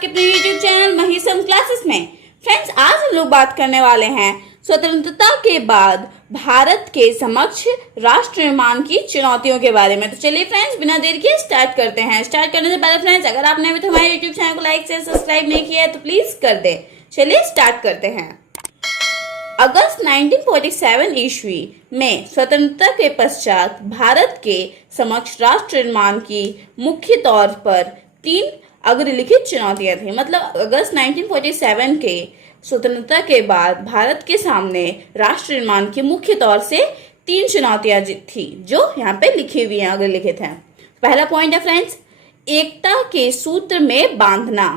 आपके अपने YouTube channel महिसम classes में। फ्रेंड्स, आज हम लोग बात करने वाले हैं स्वतंत्रता के बाद भारत के समक्ष राष्ट्र निर्माण की चुनौतियों के बारे में। तो चलिए फ्रेंड्स, बिना देर किए स्टार्ट करते हैं। स्टार्ट करने से पहले फ्रेंड्स, अगर आपने अभी तो हमारे YouTube चैनल को लाइक शेयर सब्सक्राइब नहीं किया है तो प्लीज कर दे। चलिए स्टार्ट करते हैं। अगस्त 1947 ईस्वी में स्वतंत्रता के पश्चात भारत के समक्ष राष्ट्र निर्माण की मुख्य तौर पर तीन अग्रलिखित चुनौतियां थी। मतलब अगस्त 1947 के स्वतंत्रता के बाद भारत के सामने राष्ट्र निर्माण की मुख्य तौर से तीन चुनौतियां थी, जो यहाँ पे लिखी हुई हैं, अग्रलिखित हैं। पहला पॉइंट है फ्रेंड्स, एकता के सूत्र में बांधना।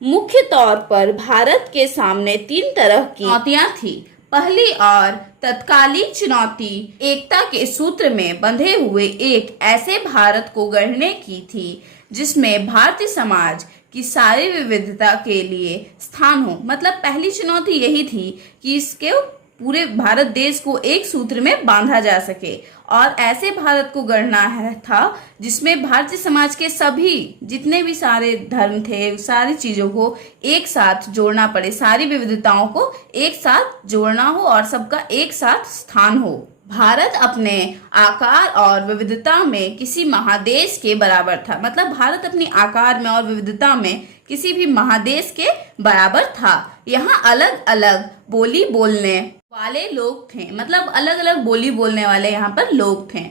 मुख्य तौर पर भारत के सामने तीन तरह की चुनौतियां थी। पहली और तत्कालीन चुनौती एकता के सूत्र में बंधे हुए एक ऐसे भारत को गढ़ने की थी जिसमें भारतीय समाज की सारी विविधता के लिए स्थान हो। मतलब पहली चुनौती यही थी कि इसके पूरे भारत देश को एक सूत्र में बांधा जा सके और ऐसे भारत को गढ़ना था जिसमें भारतीय समाज के सभी जितने भी सारे धर्म थे, सारी चीजों को एक साथ जोड़ना पड़े, सारी विविधताओं को एक साथ जोड़ना हो और सबका एक साथ स्थान हो। भारत अपने आकार और विविधता में किसी महादेश के बराबर था। मतलब भारत अपनी आकार में और विविधता में किसी भी महादेश के बराबर था। यहाँ अलग अलग बोली बोलने वाले लोग थे। मतलब अलग अलग बोली बोलने वाले यहाँ पर लोग थे।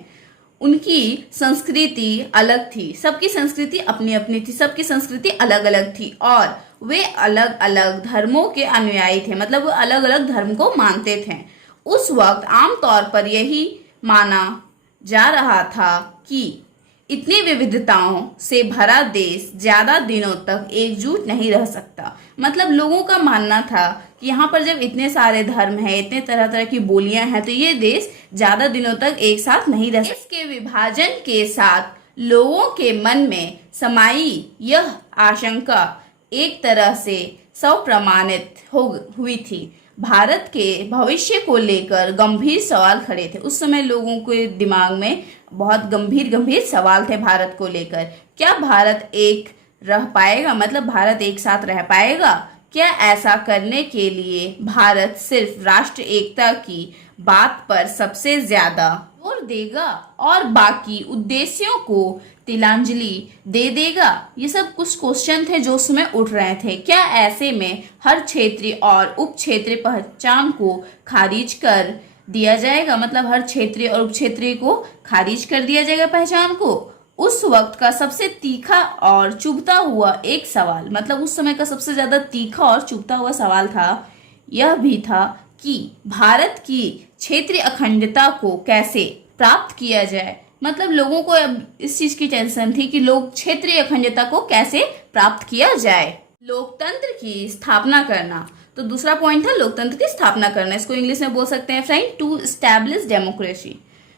उनकी संस्कृति अलग थी, सबकी संस्कृति अपनी अपनी थी, सबकी संस्कृति अलग अलग थी और वे अलग अलग धर्मों के अनुयायी थे। मतलब वो अलग अलग धर्म को मानते थे। उस वक्त आमतौर पर यही माना जा रहा था कि इतनी विविधताओं से भरा देश ज्यादा दिनों तक एकजुट नहीं रह सकता। मतलब लोगों का मानना था कि यहाँ पर जब इतने सारे धर्म हैं, इतने तरह तरह की बोलियां हैं, तो ये देश ज्यादा दिनों तक एक साथ नहीं रह सकता। इसके विभाजन के साथ लोगों के मन में समाई यह आशंका एक तरह से स्वप्रमाणित हुई थी। भारत के भविष्य को लेकर गंभीर सवाल खड़े थे। उस समय लोगों के दिमाग में बहुत गंभीर सवाल थे भारत को लेकर। क्या भारत एक रह पाएगा? मतलब भारत एक साथ रह पाएगा? क्या ऐसा करने के लिए भारत सिर्फ राष्ट्र एकता की बात पर सबसे ज्यादा जोर देगा और बाकी उद्देश्यों को तिलांजलि दे देगा? ये सब कुछ क्वेश्चन थे जो उसमें उठ रहे थे। क्या ऐसे में हर क्षेत्रीय और उप क्षेत्रीय पहचान को खारिज कर दिया जाएगा? मतलब हर क्षेत्रीय और उप क्षेत्रीय को खारिज कर दिया जाएगा पहचान को। उस वक्त का सबसे तीखा और चुभता हुआ एक सवाल, मतलब उस समय का सबसे ज्यादा तीखा और चुभता हुआ सवाल था, यह भी था कि भारत की क्षेत्रीय अखंडता को कैसे प्राप्त किया जाए। मतलब लोगों को इस चीज की टेंशन थी कि लोग क्षेत्रीय अखंडता को कैसे प्राप्त किया जाए। लोकतंत्र की स्थापना करना। तो दूसरा पॉइंट था लोकतंत्र की स्थापना करना। इसको इंग्लिश में बोल सकते हैं फ्रेंड, टू एस्टैब्लिश डेमोक्रेसी।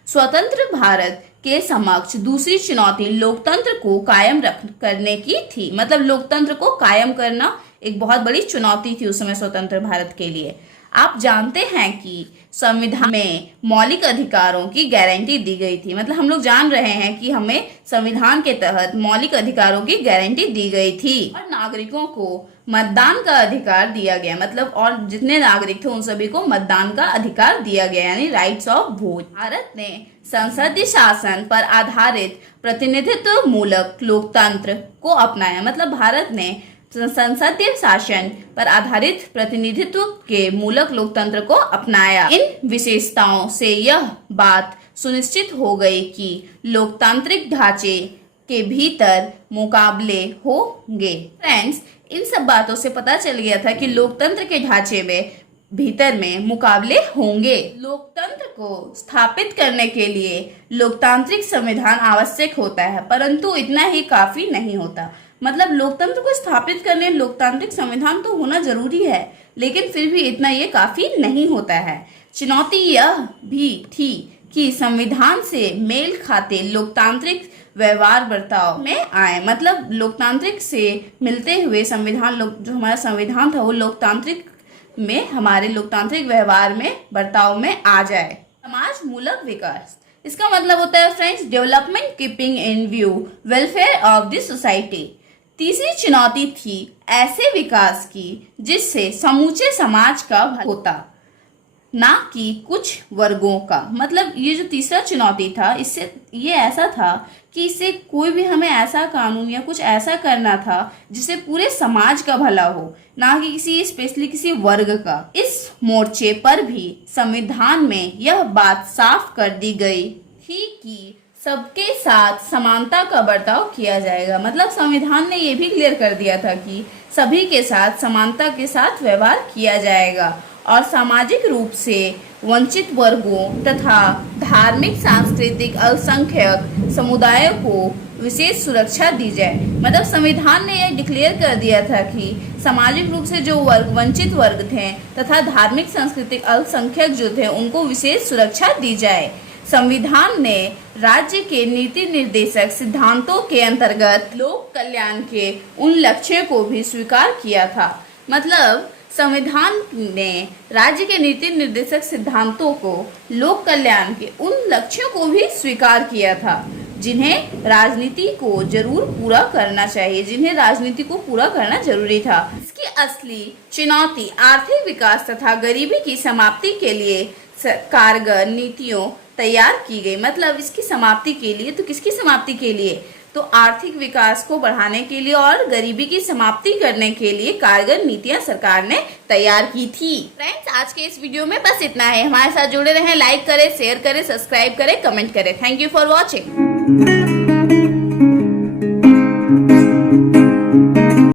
स्वतंत्र भारत के समक्ष दूसरी चुनौती लोकतंत्र को कायम करने की थी। मतलब लोकतंत्र को कायम करना एक बहुत बड़ी चुनौती थी उस समय स्वतंत्र भारत के लिए। आप जानते हैं कि संविधान में मौलिक अधिकारों की गारंटी दी गई थी। मतलब हम लोग जान रहे हैं कि हमें संविधान के तहत मौलिक अधिकारों की गारंटी दी गई थी और नागरिकों को मतदान का अधिकार दिया गया। मतलब और जितने नागरिक थे उन सभी को मतदान का अधिकार दिया गया, यानी राइट्स ऑफ वोट। भारत ने संसदीय शासन पर आधारित प्रतिनिधित्व मूलक लोकतंत्र को अपनाया। मतलब भारत ने संसदीय शासन पर आधारित प्रतिनिधित्व के मूलक लोकतंत्र को अपनाया। इन विशेषताओं से यह बात सुनिश्चित हो गई कि लोकतांत्रिक ढांचे के भीतर मुकाबले होंगे। फ्रेंड्स, इन सब बातों से पता चल गया था कि लोकतंत्र के ढांचे में भीतर में मुकाबले होंगे। लोकतंत्र को स्थापित करने के लिए लोकतांत्रिक संविधान आवश्यक होता है, परंतु इतना ही काफी नहीं होता। मतलब लोकतंत्र को स्थापित करने लोकतांत्रिक संविधान तो होना जरूरी है, लेकिन फिर भी इतना ये काफी नहीं होता है। चुनौती यह भी थी कि संविधान से मेल खाते लोकतांत्रिक व्यवहार बर्ताव में आए। मतलब लोकतांत्रिक से मिलते हुए संविधान, जो हमारा संविधान था वो लोकतांत्रिक में, हमारे लोकतांत्रिक व्यवहार में, बर्ताव में आ जाए। समाज मूलक विकास। इसका मतलब होता है friends, development keeping in view welfare of the society. तीसरी चुनौती थी ऐसे विकास की जिससे समूचे समाज का भला होता, ना कि कुछ वर्गों का। मतलब ये जो तीसरा चुनौती था, इससे ये ऐसा था कि इससे कोई भी हमें ऐसा कानून या कुछ ऐसा करना था जिससे पूरे समाज का भला हो, ना कि किसी स्पेशली किसी वर्ग का। इस मोर्चे पर भी संविधान में यह बात साफ कर दी गई थी कि सबके साथ समानता का बर्ताव किया जाएगा। मतलब संविधान ने ये भी क्लियर कर दिया था कि सभी के साथ समानता के साथ व्यवहार किया जाएगा और सामाजिक रूप से वंचित वर्गों तथा धार्मिक सांस्कृतिक अल्पसंख्यक समुदायों को विशेष सुरक्षा दी जाए। मतलब संविधान ने यह डिक्लेयर कर दिया था कि सामाजिक रूप से जो वंचित वर्ग थे तथा धार्मिक सांस्कृतिक अल्पसंख्यक जो थे उनको विशेष सुरक्षा दी जाए। संविधान ने राज्य के नीति निर्देशक सिद्धांतों के अंतर्गत लोक कल्याण के उन लक्ष्यों को भी स्वीकार किया था। मतलब संविधान ने राज्य के नीति निर्देशक सिद्धांतों को, लोक कल्याण के उन लक्ष्यों को भी स्वीकार किया था जिन्हें राजनीति को जरूर पूरा करना चाहिए, जिन्हें राजनीति को पूरा करना जरूरी था। इसकी असली चुनौती आर्थिक विकास तथा गरीबी की समाप्ति के लिए कारगर नीतियों तैयार की गई। मतलब इसकी समाप्ति के लिए, तो किसकी समाप्ति के लिए? तो आर्थिक विकास को बढ़ाने के लिए और गरीबी की समाप्ति करने के लिए कारगर नीतियां सरकार ने तैयार की थी। फ्रेंड्स, आज के इस वीडियो में बस इतना है। हमारे साथ जुड़े रहें, लाइक करें, शेयर करें, सब्सक्राइब करें, कमेंट करें। Thank you for watching.